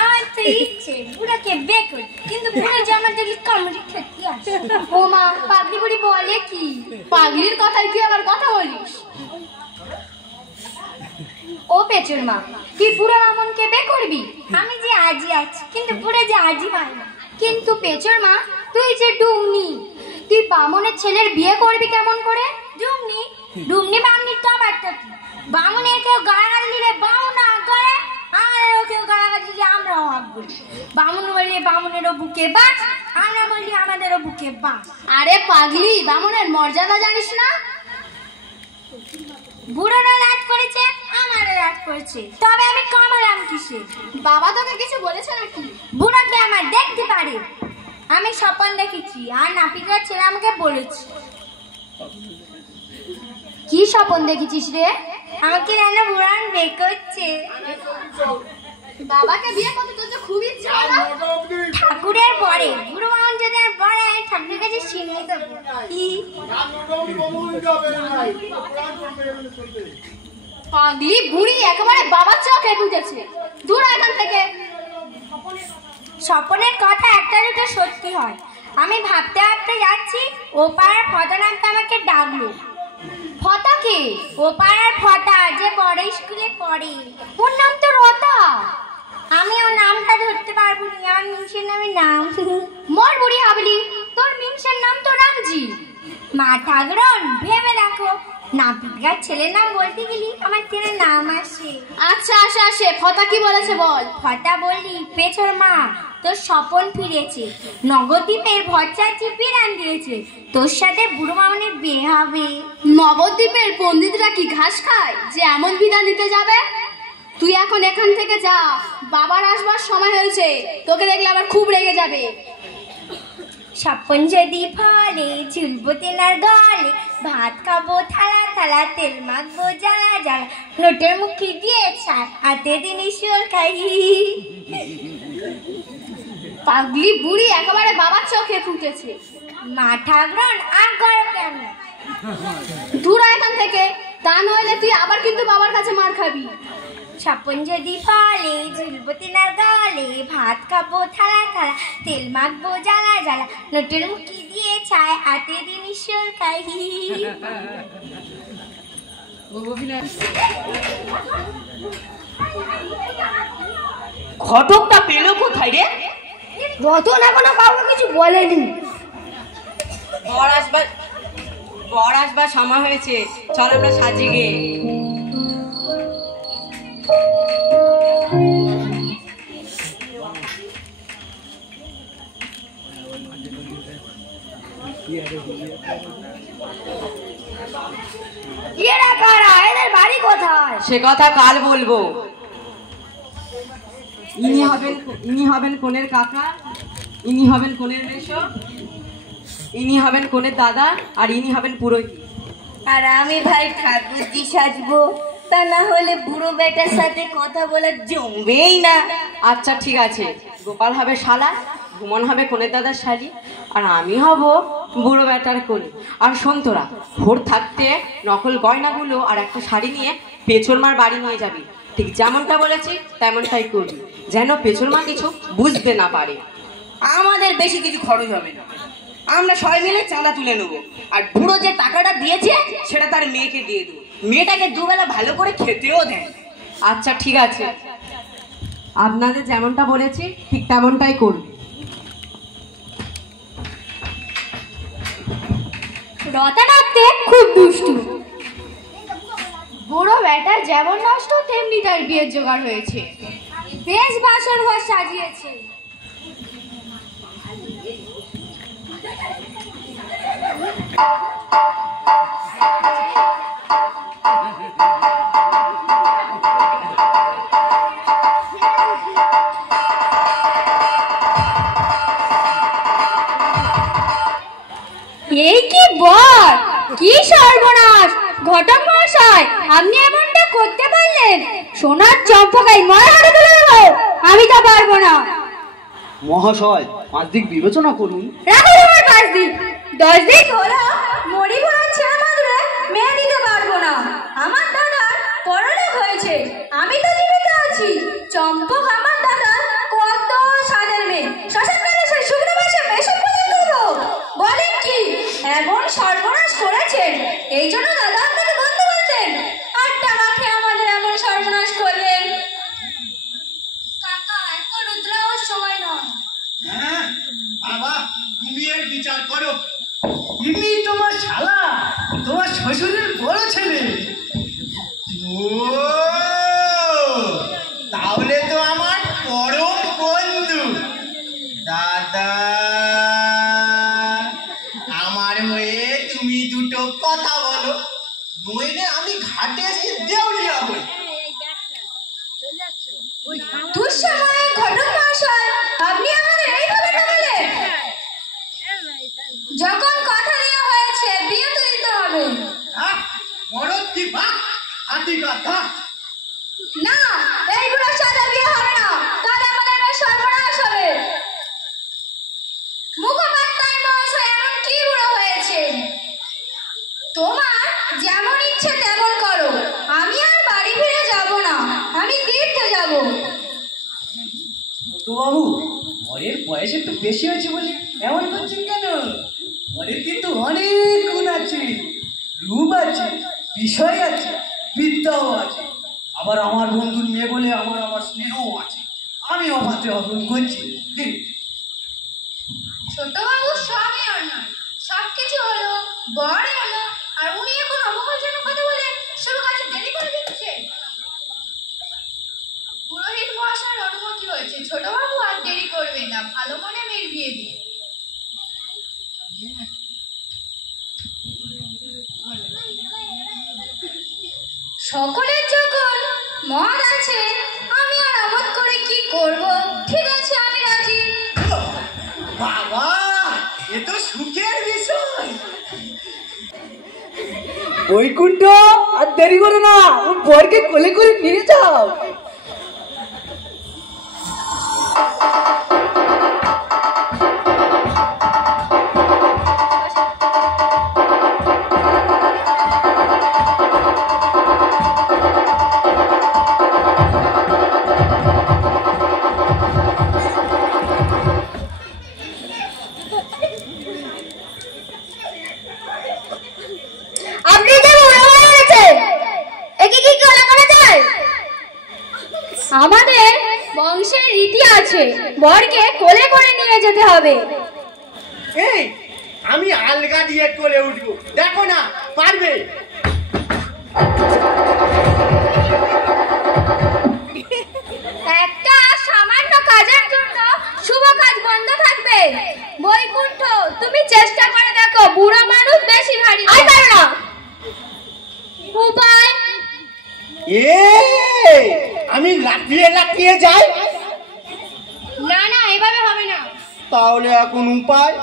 আমার তো ইচ্ছে বুড়াকে বিয়ে করতে, কিন্তু বুড়া জামা দেখলে কামড়ি খেতে আসে। ও মা, পাগলি বুড়ি বলে কি? পাগলির কথায় কি আবার কথা বলিস? ও পেঁচুর মা, তুই বুড়ো মামনকে বিয়ে করবি? আমি যে আজই আছি, কিন্তু বুড়া যে আজই পায় না। কিন্তু পেঁচুর মা, তুই যে ডুমনি, তুই বামনের ছেলের বিয়ে করবি কেমন করে? ডুমনি ডুমনি বামনির তো আবার তো কি? বামুনের কেউ গালাগাল দিলে বামুন রাগ করে, আমাদেরও কেউ গালাগাল দিলে আমরাও রাগ করি। বামুন বললে বামুনেরও বুকে বাস, আমরা বলি আমাদেরও বুকে বাস। আরে পাগলি, বামনের মর্যাদা জানিস না? বুড়োরা রাগ করেছে, আমারও রাগ করেছে, তবে আমি কামড়াম কিসে? বাবা তোকে কিছু বলেছে নাকি? বুড়োকে আমার দেখতে পারে, আমি স্বপ্ন দেখেছি, আর নাপিতের ছেলে আমাকে বলেছে। কি স্বপ্ন দেখেছিস রে? আমাকে যেন বুড়ান বিয়ে করছে। বাবাকে বিয়ে করতে তোর তো খুব ইচ্ছে না? ঠাকুরের পরে বুড়ো মামন যদি আর বড় হয়, ঠাকুরের কাছে শুনে দেবো। পাগলি বুড়ি একেবারে বাবার চোখে বুঝেছে। দূর এখান থেকে। স্বপনের কথা একটা দুটো সত্যি হয়। আমি ভাবতে ভাবতে যাচ্ছি, ও পাড়ার ফটানাথ আমাকে ডাকলো। ফটা কে? ও পাড়ার ফটা, যে বড় স্কুলে পড়ে। ওর নাম তো রতা। আমি ওর নামটা ধরতে পারবো না, আমার মিংসের নামে নাম। মর বুড়ি হাবলি, তোর মিংসের নাম তো রামজি। মা ঠাকুরন, ভেবে দেখো, নাপিতগার ছেলের নাম বলতে গেলি আমার ছেলের নাম আসে। আচ্ছা আসে আসে, ফটা কি বলেছে বল? ফটা বললি, পেছর মা, তোর স্বপন ফিরেছে, নবদ্বীপের ভট্টাচার্য বিরান দিয়েছে, তোর সাথে বুড়ো মামনের বিয়ে হবে। নবদ্বীপের পণ্ডিতরা কি ঘাস খায় যে এমন বিধান দিতে যাবে? তুই এখন এখান থেকে যা, বাবার আসবার সময় হয়েছে, তোকে দেখলে আবার খুব রেগে যাবে। স্বপন যদি ফলে, ঝুলবো তেনার গলে, ভাত খাবো থালা থালা, তেল মাখবো জ্বালা জ্বালা, নোটের মুখে দিয়ে ছাড়, হাতে দিন ঈশ্বর খাই। পাগলি বুড়ি একেবারে বাবার চোখে ফুটেছে। মা ঠাকুরন, আর করো কেন? দূর এখান থেকে, তা নইলে তুই আবার কিন্তু বাবার কাছে মার খাবি। স্বপন যদি ফলে, ঝুলবো তেনার গলে, ভাত খাবো থালা থালা, তেল মাখবো জ্বালা জ্বালা, নোটের মুখে দিয়ে ছায়, হাতে দিন ঈশ্বর খাই। ঘটকটা পেলো কোথায় রে? রতন এখনো কাউকে কিছু বলেনি। বর আসবার সময় হয়েছে, চল আমরা সাজি গে। এরা কারা? এদের বাড়ি কোথায়? সে কথা কাল বলবো। ইনি হবেন কনের কাকা, ইনি হবেন কনের মেশো, ইনি হবেন কনের দাদা, আর ইনি হবেন পুরোহিত। আর আমি ভাই ঠাকুরজি সাজবো, তা না হলে বুড়ো বেটার সাথে কথা বলা জমবেই না। আচ্ছা ঠিক আছে, গোপাল হবে শালা, ভুমন হবে কনের দাদার শালি, আর আমি হব বুড়ো বেটার কোলে। আর শোন তোরা, ভোর থাকতে নকল গয়নাগুলো আর একটা শাড়ি নিয়ে পেছর মার বাড়ি নিয়ে যাবি। ঠিক যেমনটা বলেছি তেমনটাই করবি, যেন পেছর মা কিছু বুঝতে না পারে। আমাদের বেশি কিছু খরচ হবে না, আমরা সবাই মিলে চাঁদা তুলে নেবো, আর বুড়ো যে টাকাটা দিয়েছে সেটা তার মেয়েকে দিয়ে দেবো। মেয়েটাকে দুবেলা ভালো করে খেতেও দেয়। আচ্ছা ঠিক আছে, আপনাদের যেমনটা বলেছি ঠিক তেমনটাই করবি। রতানাথ খুব দুষ্টু। বুড়ো বেটা যেমন নষ্ট, তেমনি তার বিয়ের জোগাড় হয়েছে। বেশ বাসর ঘর সাজিয়েছে। কি বর, কি সর্বনাশ! ঘটক মহাশয়, আপনি এমনটা করতে পারলেন? সোনার চম্পকাই মনে হাতে তুলে দেবো। আমি তা পারবো না। মহাশয়, 5 দিক বিবেচনা করুন। রাখো তোমার 5 দিন। 10 দিন হলো মরি ভরা ছেলে মাদুরে মেয়ে দিতে পারবো না। আমার দাদার পরলোক হয়েছে, আমি তো জীবিত আছি। চম্পক আমার দাদার কত সাদের মেয়ে, শ্মশানকালে সে শুকনো মাসে মেশক পূজা করবো বলেন কি? এমন সর্বনাশ করেছেন, এই জন্য দাদা আপনাকে বন্ধু বলতেন, আর টাকা খেয়ে আমাদের এমন সর্বনাশ করলেন। কাকা, এত রুদ্র হওয়ার সময় নয়। হ্যাঁ বাবা, তুমি এর বিচার করো। ইনি তোমার শালা, তোমার শ্বশুরের বড় ছেলে। ও, তাহলে তো আমার পরম বন্ধু। দাদা, আমার হয়ে তুমি দুটো কথা বলো, নইলে আমি ঘাটে এসে দেউলিয়া হই। দুঃসময়ে ঘটক মহাশয়, আপনি আমাদের এইভাবে ঠকালেন। যখন কথা দেওয়া হয়েছে, বিয়ে তো দিতে হবে। মরদ কি বা হাতি কথা। না, এইগুলো সাদা বিয়ে হবে না, তাহলে আমাদের বেশ সর্বনাশ হবে। মুখপাত্র মহাশয় এমন কি বুড়ো হয়েছে? তোমার যেমন ইচ্ছে তেমন করো, আমি আর বাড়ি ফিরে যাব না, আমি তীর্থে যাব। ছোট বাবু, বরের বয়স একটু বেশি হয়েছে বলে এমন করছেন কেন? বরের কিন্তু অনেক গুণ আছে, রূপ আছে, বিষয় আছে, বিদ্যাও আছে। আবার আমার বন্ধুর মেয়ে বলে আমার স্নেহও আছে। আমি অপাত্রে অর্পণ করছি। ছোটবাবু সবই অন্যায়, সবকিছু হলো, বর এলো, আর উনি এখন অবকাশজনক কথা বলে শুরু কাজে দেরি করে দিচ্ছে। পুরোহিত মহাশয়ের অনুমতি হয়েছে, ছোটবাবু আর দেরি করবেন না, ভালো মনে মেয়ের বিয়ে দিয়ে। সকলের যখন মত আছে, আমি আর আমত করে কি করব? ঠিক আছে, আমি রাজি। বাবা, এ তো সুখের বিষয়। বৈকুণ্ঠ, আর দেরি করো না, ওর বরকে কোলে করে নিয়ে যাও। আপনি যে বুড়ো হয়ে গেছেন, একে কি করা যায়? আমাদের বংশের রীতি আছে, বরকে কোলে করে নিয়ে যেতে হবে। এই, আমি আলগা দিয়ে কোলে উঠবো, দেখো না পারবে? একটা সামান্য কাজের জন্য শুভ কাজ বন্ধ থাকবে? বৈকুণ্ঠ, তুমি চেষ্টা করে দেখো, বুড়ো মানুষ বেশি ভারী পারে না। উপায়? আমি লাফিয়ে লাফিয়ে যাই? না না, এভাবে হবে না। তাহলে এখন উপায়?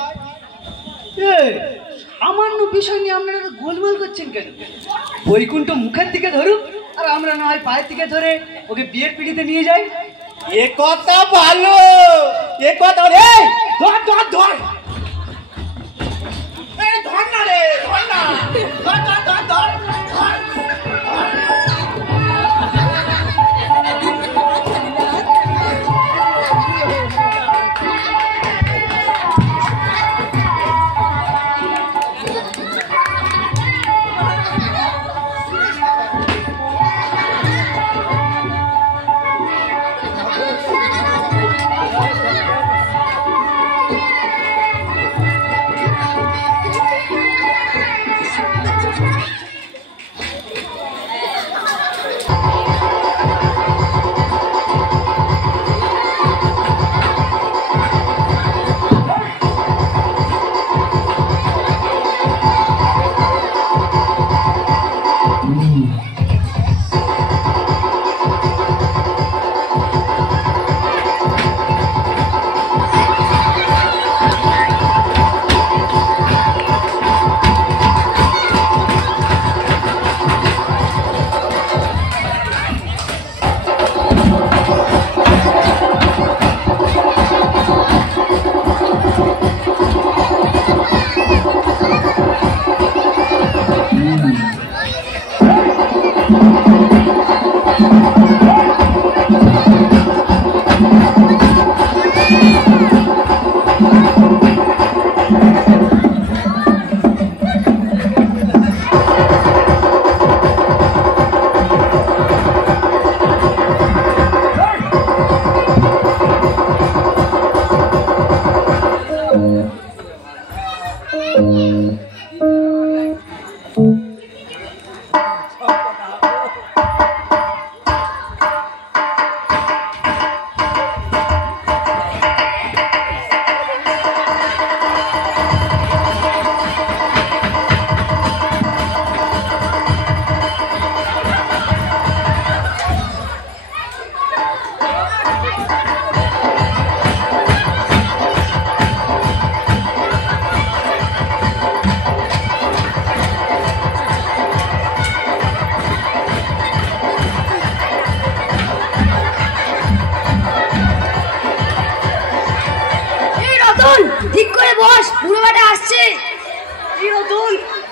সামান্য বিষয় নিয়ে আপনারা তো গোলমাল করছেন কেন? বৈকুণ্ঠ মুখের দিকে ধরুক, আর আমরা না হয় পায়ের দিকে ধরে ওকে বিয়ের পিড়িতে নিয়ে যাই। এ কথা ভালো, এ কথা রে। ধর ধর ধর, এই ধর না রে, ধর না, ধর ধর ধর ধর ধর।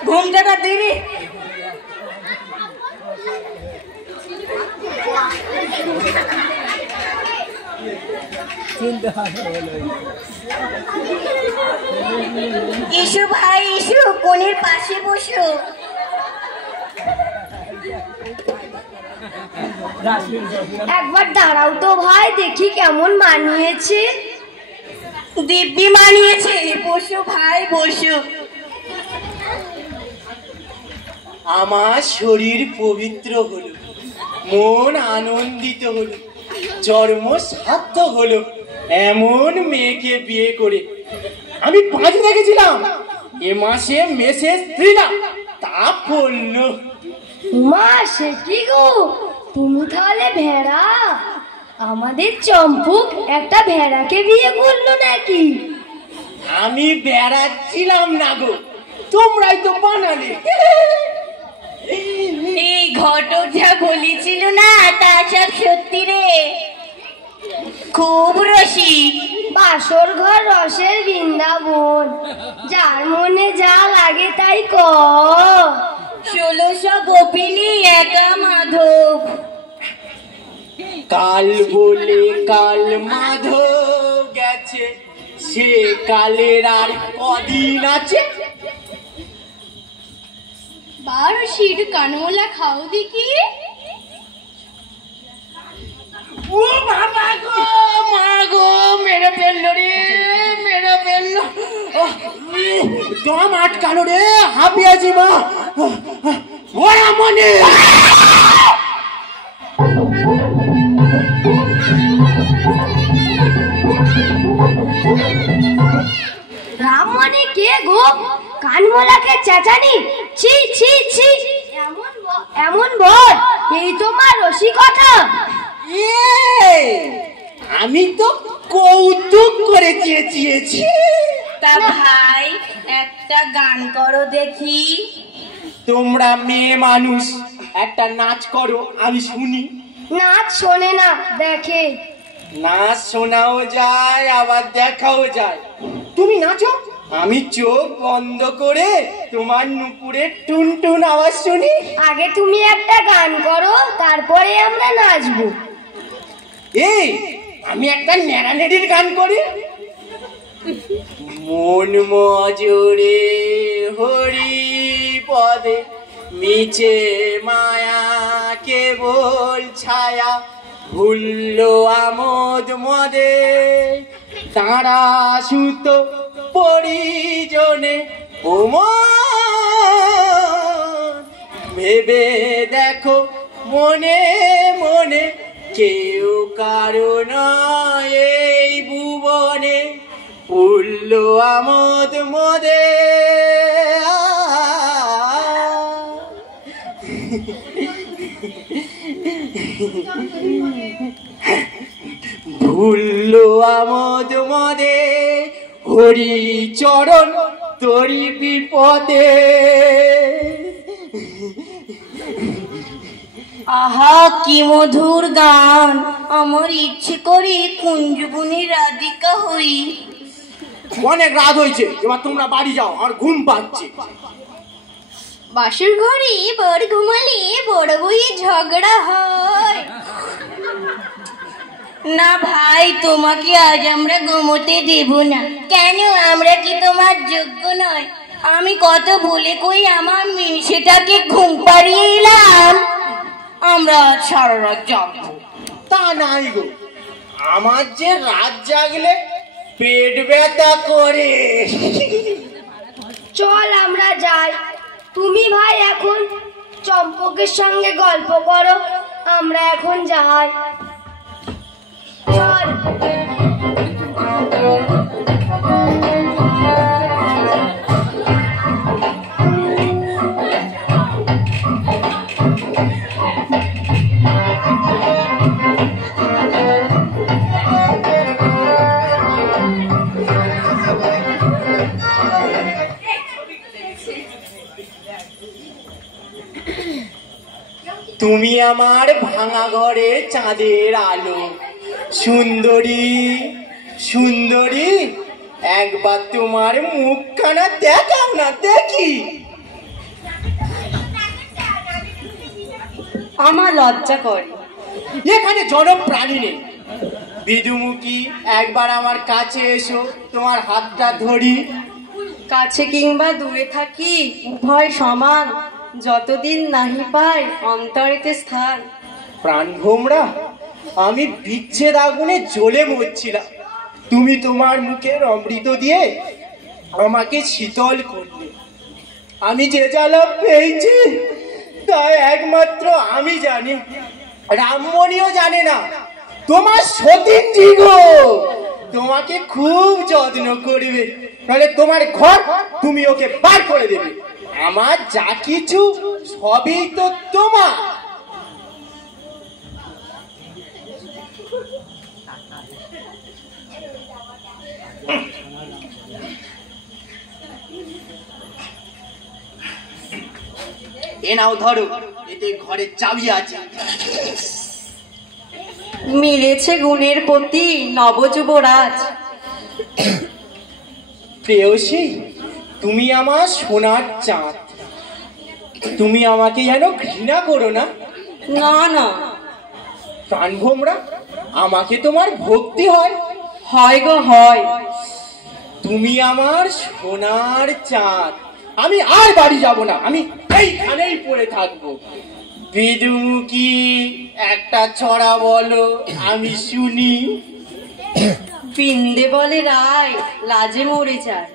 ঘুমটা তাড়াতাড়ি। এসো ভাই এসো, কোণের পাশে বসো। একবার দাঁড়াও তো ভাই, দেখি কেমন মানিয়েছে। দিব্যি মানিয়েছে, বসো ভাই বসো। আমার শরীর পবিত্র হলো, মন আনন্দিত হলো, জন্ম সার্থক হলো এমন মেয়েকে বিয়ে করে। আমি 5 রেখেছিলাম, এ মাসে মেসেজ দিলাম, তা পড়লো। মা সে কি গো, তুমি তাহলে ভেড়া? আমাদের চম্পুক একটা ভেড়াকে বিয়ে করলো নাকি? আমি বেড়াচ্ছিলাম না গো, তোমরাই তো বানালে। এই ঘটক যা বলেছিল না তা সব সত্যি রে, খুব রসিক। বাসর ঘর রসের বৃন্দাবন, যার মনে যা লাগে তাই কর। 1600 গোপিনী একা মাধব। কাল বলে কাল মাধব গেছে, সে কালের আর কদিন আছে। বারো শির কানমোলা খাও দেখি। ও বাবা গো, মা গো, মেরে ফেললো রে, মেরে ফেললো। দম আটকালো রে, হাঁপিয়েছি মা। ওরা মনে রামমণি কে গো? কানমোলাকে চেঁচানি, ছি ছি ছি। এমন বল, এই তোমার রসিকতা? আমি তো কৌতুক করে চেঁচিয়েছি। তা ভাই একটা গান করো দেখি। তোমরা মেয়ে মানুষ, একটা নাচ করো আমি শুনি। নাচ শোনে না, দেখে। নাচ শোনাও যায় আবার দেখাও যায়। তুমি নাচো, আমি চোখ বন্ধ করে তোমার নুপুরের টুনটুন আওয়াজ শুনি। আগে তুমি একটা গান করো, তারপরে আমরা নাচবো। এই আমি একটা নেড়ানেড়ির গান করি। মন মজুরে হরি পদে, মিছে মায়া কেবল ছায়া, ভুললো আমোদ মদে, তারা সুত পরিজনে। ও মন ভেবে দেখো মনে মনে, কেউ কারণ এই ভুবনে, ভুললো আমোদ মদে। ভুললো আমোদ মদে, হরি চরণ তোরি বিপদে। আহা কি মধুর গান, আমার ইচ্ছে করে কুঞ্জবনী রাধিকা হই। অনেক রাত হয়েছে, এবার তোমরা বাড়ি যাও, আর ঘুম পাচ্ছে। বাসর ঘরে বড় ঘুমালে বড় বইয়ে ঝগড়া হয়। না ভাই, তোমাকে আজ আমরা ঘুমোতে দেব না। কেন, আমরা কি তোমার যোগ্য নয়? আমি কত ভুলে কই আমার মিশেটাকে ঘুম পাড়িয়ে এলাম। আমরা আজ সারা রাত জাগবো। তা নাই গো, আমার যে রাত জাগলে পেট ব্যথা করে। চল আমরা যাই। তুমি ভাই এখন চম্পকের সঙ্গে গল্প করো, আমরা এখন যাই। চল। তুমি আমার ভাঙা ঘরে চাঁদের আলো, সুন্দরী সুন্দরী, একবার তোমার মুখখানা দেখাও না দেখি। আমার লজ্জা করে। এখানে জনম প্রাণী নেই। বিদুমুখী, একবার আমার কাছে এসো, তোমার হাতটা ধরি। কাছে কিংবা দূরে থাকি উভয় সমান, যতদিন নাহি পাই অন্তরেতে স্থান। প্রাণ ভোমরা, আমি বিচ্ছেদ আগুনে জ্বলে মরছিলাম, তুমি তোমার মুখের অমৃত দিয়ে আমাকে শীতল করলে। আমি যে জ্বালা পেয়েছি তাই একমাত্র আমি জানি, রামমণিও জানে না। তোমার সতীন গো তোমাকে খুব যত্ন করবে, তাহলে তোমার ঘর তুমি ওকে বার করে দেবে। আমার যা কিছু সবই তো তোমার। এ নাও ধরো, এতে ঘরের চাবি আছে। মিলেছে গুণের প্রতি নবযুবরাজ। প্রেয়সী, তুমি আমার সোনার চাঁদ, তুমি আমাকে যেন ঘৃণা করো না। না না, প্রাণভোমরা, আমাকে তোমার ভক্তি হয়। হয় গো হয়। তুমি আমার সোনার চাঁদ, আমি আর বাড়ি যাব না, আমি এইখানেই পড়ে থাকবো। বিদুমুখী, একটা ছড়া বলো, আমি শুনি। বিন্দে বলে রায়, লাজে মরে যায়,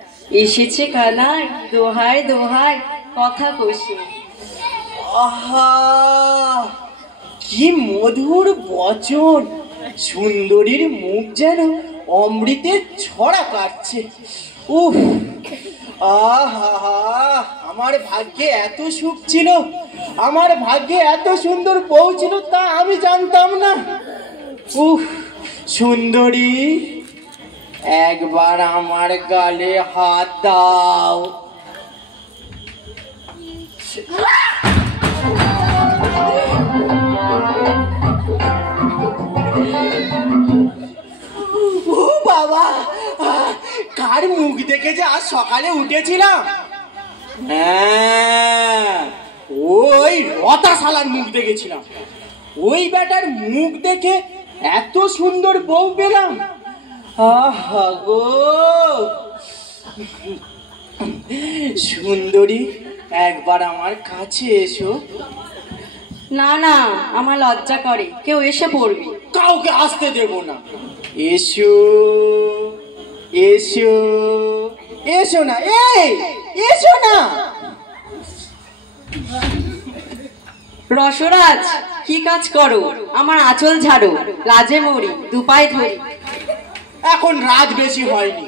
এসেছে কানায়, দোহায় দোহায় কথা কষে। আহা, কি মধুর বচন! সুন্দরীর মুখ যেন অমৃতের ছড়া কাটছে। উফ, আহা, আমার ভাগ্যে এত সুখ ছিল, আমার ভাগ্যে এত সুন্দর বউ ছিল, তা আমি জানতাম না। উফ, সুন্দরী, একবার আমার গালে হাত দাও। ও বাবা, কার মুখ দেখে যে আজ সকালে উঠেছিলাম? হ্যাঁ, ওই রতা শালার মুখ দেখেছিলাম। ওই বেটার মুখ দেখে এত সুন্দর বউ পেলাম। আহা গো সুন্দরী, একবার আমার কাছে এসো। না না, আমার লজ্জা করে, কেউ এসে পড়বে। কাউকে আসতে দেব না। এসো এসো এসো না, এই এসো না। রসরাজ, কি কাজ করো? আমার আঁচল ঝাড়ো, লাজে মরি, দুপায় ধরি। এখন রাত বেশি হয়নি,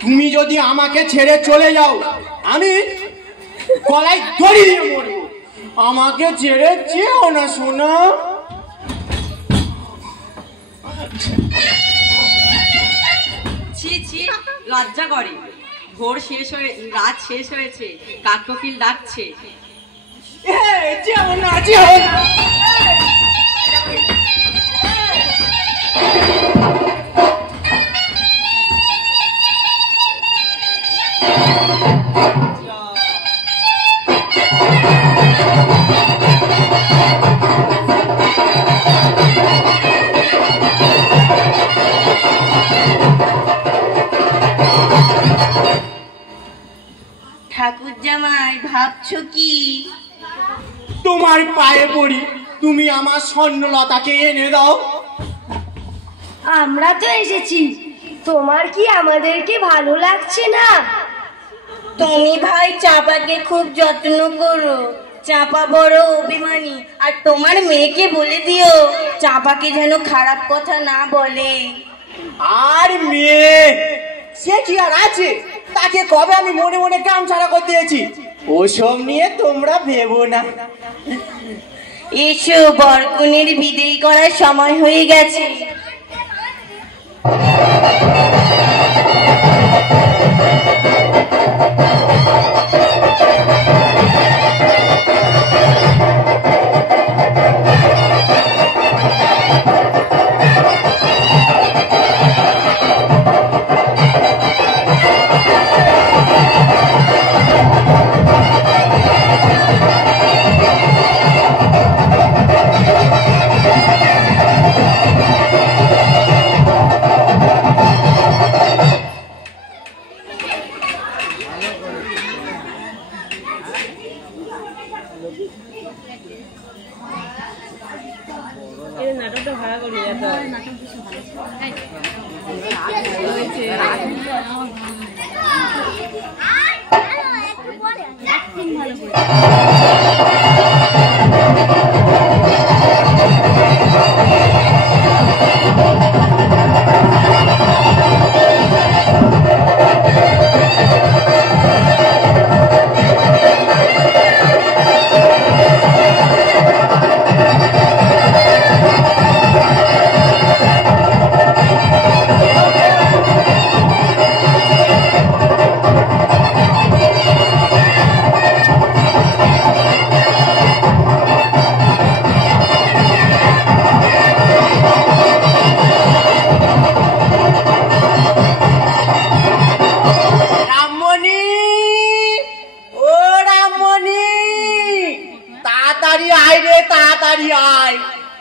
তুমি যদি আমাকে ছেড়ে চলে যাও আমি গলায় দড়ি দিয়ে মরবো। আমাকে ছেড়ে যেও না সোনা। ছি ছি, লজ্জা করে। ভোর শেষ হয়ে রাত শেষ হয়েছে, কাককোকিল ডাকছে। যেও না, যেও না। ঠাকুর জামাই, ভাবছো কি? তোমার পায়ে পড়ি, তুমি আমার স্বর্ণলতাকে এনে দাও। আমরা তো এসেছি, তোমার কি আমাদেরকে ভালো লাগছে না? তুমি ভাই চাপাকে খুব যত্ন করো, চাপা বড় অভিমানী। আর তোমার মেয়েকে বলে দিও চাপাকে যেন খারাপ কথা না বলে। আর মেয়ে সে কি আর আছে? তাকে কবে আমি মনে মনে কাম ছাড়া করতে গেছি? ওসব নিয়ে তোমরা ভেবো না। এসো, বরকনের বিদেয় করার সময় হয়ে গেছে। নাটকটা ভাড়া করি এত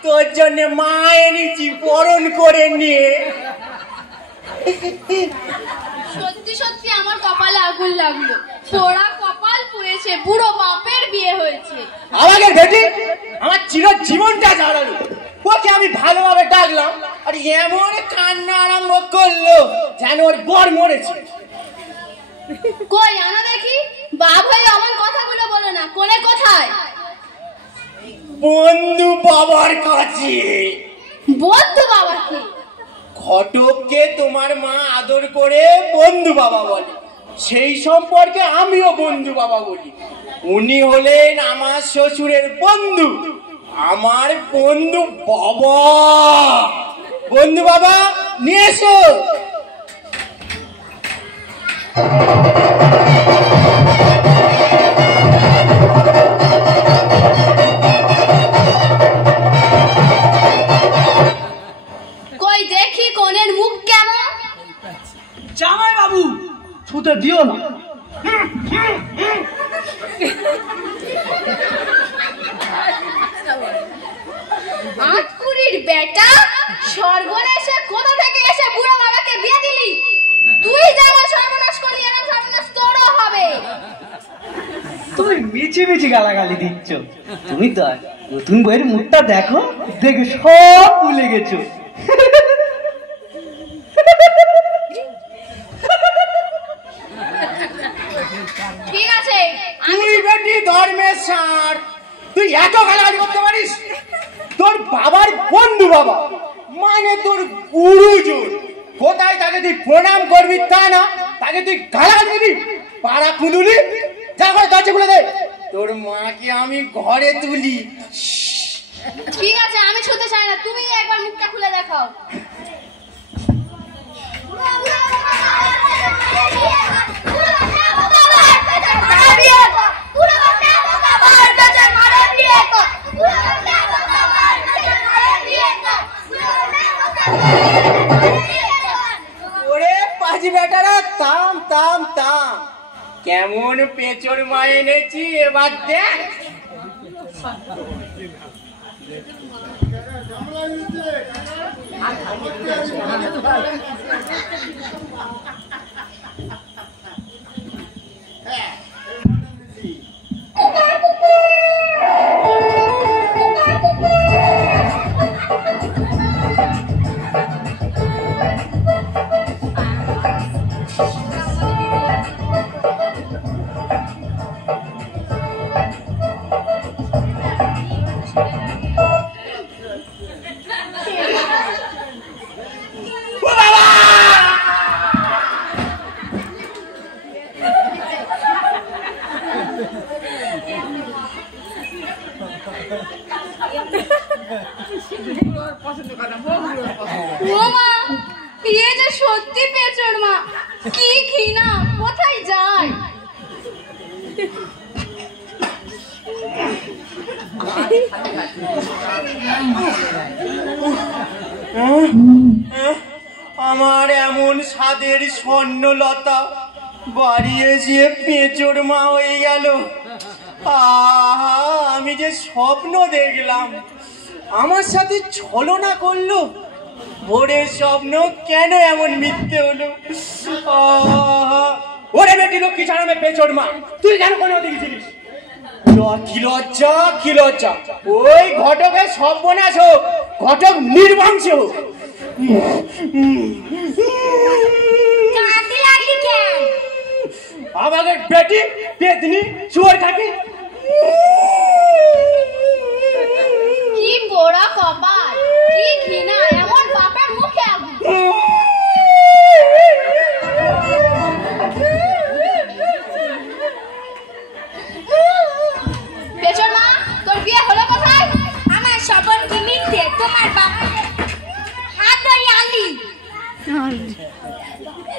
তোর জন্য মা এনেছি বরণ করে নিয়ে। সত্যি সত্যি আমার কপালে আগুন লাগলো, পোড়া কপাল পুড়েছে, বুড়ো বাপের বিয়ে হয়েছে। আমাকে বেটি আমার চির জীবনটা জ্বালালো, ওকে আমি ভালোভাবে ডাকলাম আর এমন কান্না আরম্ভ করলো যেন ওর বর মরেছে। কই আনা দেখি, বাপ ভাই আমার কথাগুলো বলো না, কোনে কোথায়? বন্ধু বাবার কাছে। বন্ধু বাবাকে? ঘটককে তোমার মা আদর করে বন্ধু বাবা বলে, সেই সম্পর্কে আমিও বন্ধু বাবা বলি। উনি হলেন আমার শ্বশুরের বন্ধু, আমার বন্ধু বাবা। বন্ধু বাবা নিয়ে এসো। কই দেখি কোনের মুখ কেমন? জামাই বাবু ছুতে দিও না। আটকুড়ির বেটা, সর্বনাশে কোথা থেকে এসে বুড়ো বাবাকে বিয়ে দিলি? তুই যেমন সর্বনাশ করলি এমন সর্বনাশ তোরও হবে। তুমি মিছি মিছি গালাগালি দিচ্ছ। তুমি তো নতুন বইয়ের মুখটা দেখো, দেখে সব ভুলে গেছো। ঠিক আছে, তুই বেটি ধর্মের সার, তুই এত গালাগালি করতে পারিস? তোর বাবার বন্ধু বাবা মানে তোর গুরুজন, কোথায় তাকে তুই প্রণাম করবি তা না, তাকে তুই গালাগালি দিবি? পাড়া কুঁদুলি, যা করে দরজা খুলে দে। তোর মাকে আমি ঘরে তুলি। ঠিক আছে, আমি ছুতে চাই না, তুমি একবার মুখটা খুলে দেখাও। ওরে পাজি বেটারা, থাম থাম থাম, কেমন পেঁচর মা এনেছি এবার দেখ। সত্যি পেঁচড় মা, কি ঘৃণা, কোথায় যায়? আমার এমন স্বাদের স্বর্ণলতা বাড়িয়ে যে পেঁচড় মা হয়ে গেল। আহা, আমি যে স্বপ্ন দেখলাম, আমার সাথে ছলনা করলো। ভোরের স্বপ্ন কেন এমন মিথ্যে হলো? ওরে বেটি লক্ষ্মী ছাড়ামে পেঁচড় মা, তুই কেন কোনো দেখেছিলিস? কি লজ্জা, কি লজ্জা! ওই ঘটকের সর্বনাশ হোক, ঘটক নির্বংশ হোক। কাঁদতে লাগলি কেন? আমাদের বেটি পেতনি চোর খাটি। কি পোড়া কপাল, কি ঘৃণা এমন বাপের মুখে আগুন। পেছন মা, তোর বিয়ে হলো কোথায়? আমার স্বপন কি মিথ্যে? তোমার বাবা হাত ধরে আনলি।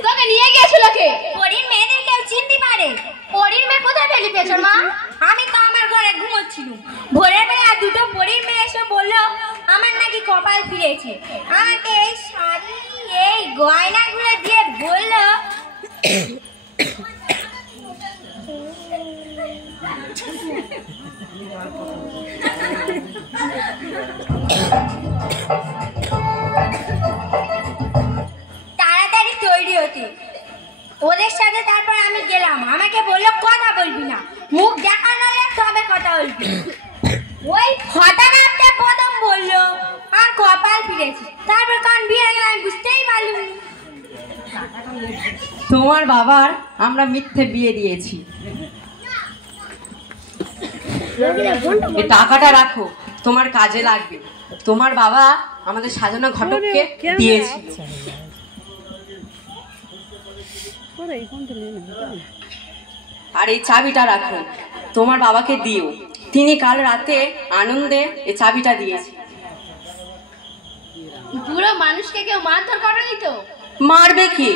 তোকে নিয়ে গিয়েছিল কে? পরীর মেয়েদের কেউ চিনতে পারে? পরীর মেয়ে কোথায় পেলি পেছন মা? আমি তো আমার ঘরে ঘুমোচ্ছিলাম, ভোরের বেলা দুটো পরীর মেয়ে এসে বললো আমার নাকি কপাল ফিরেছে। আমাকে এই শাড়ি এই গয়নাগুলো দিয়ে বললো তাড়াতাড়ি তৈরি হতে। ওদের সাথে তারপর আমি গেলাম, আমাকে বললো কথা বলবি না, মুখ দেখানো হলে তবে কথা বলবি। ওই হঠাৎ একটা প্রথম বললো আর কপাল ফিরেছে, তারপর কান বিয়ে গেল আমি বুঝতেই পারলাম। তোমার বাবার আমরা মিথ্যে বিয়ে দিয়েছি। এই টাকাটা রাখো, তোমার কাজে লাগবে। তোমার বাবা আমাদের সাজানো ঘটককে দিয়েছে। আর এই চাবিটা রাখো, তোমার বাবাকে দিও, তিনি কাল রাতে আনন্দে এই চাবিটা দিয়েছে। বুড়ো মানুষকে কেউ মারধর করেনি তো? মারবে কি?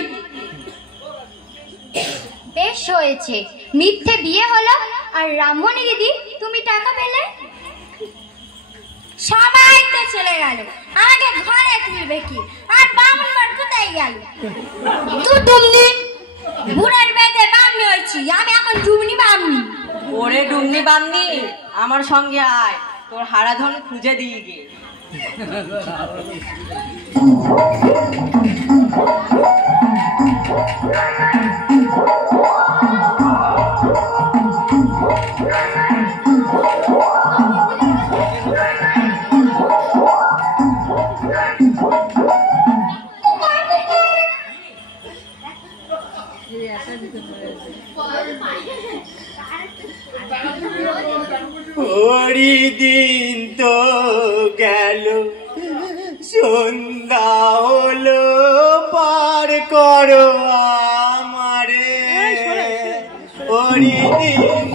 বেশ হয়েছে, মিথ্যে বিয়ে হলো আর রামমণি দিদি তুমি টাকা পেলে। সবাই তো চলে গেল, আমাকে ঘরে তুলবে কি? আর বামুন বাড়ি কোথায় গেল? তুই ডুমনি, বুড়ার বেদে বামনি হয়েছি আমি, এখন ডুমনি বামনি। ওরে ডুমনি বামনি, আমার সঙ্গে আয়, তোর হারাধন খুঁজে দিয়ে গে। ওরি দিন তো গেল, সন্ধ্যা হলো, পার করো আমারে। ওরি দিন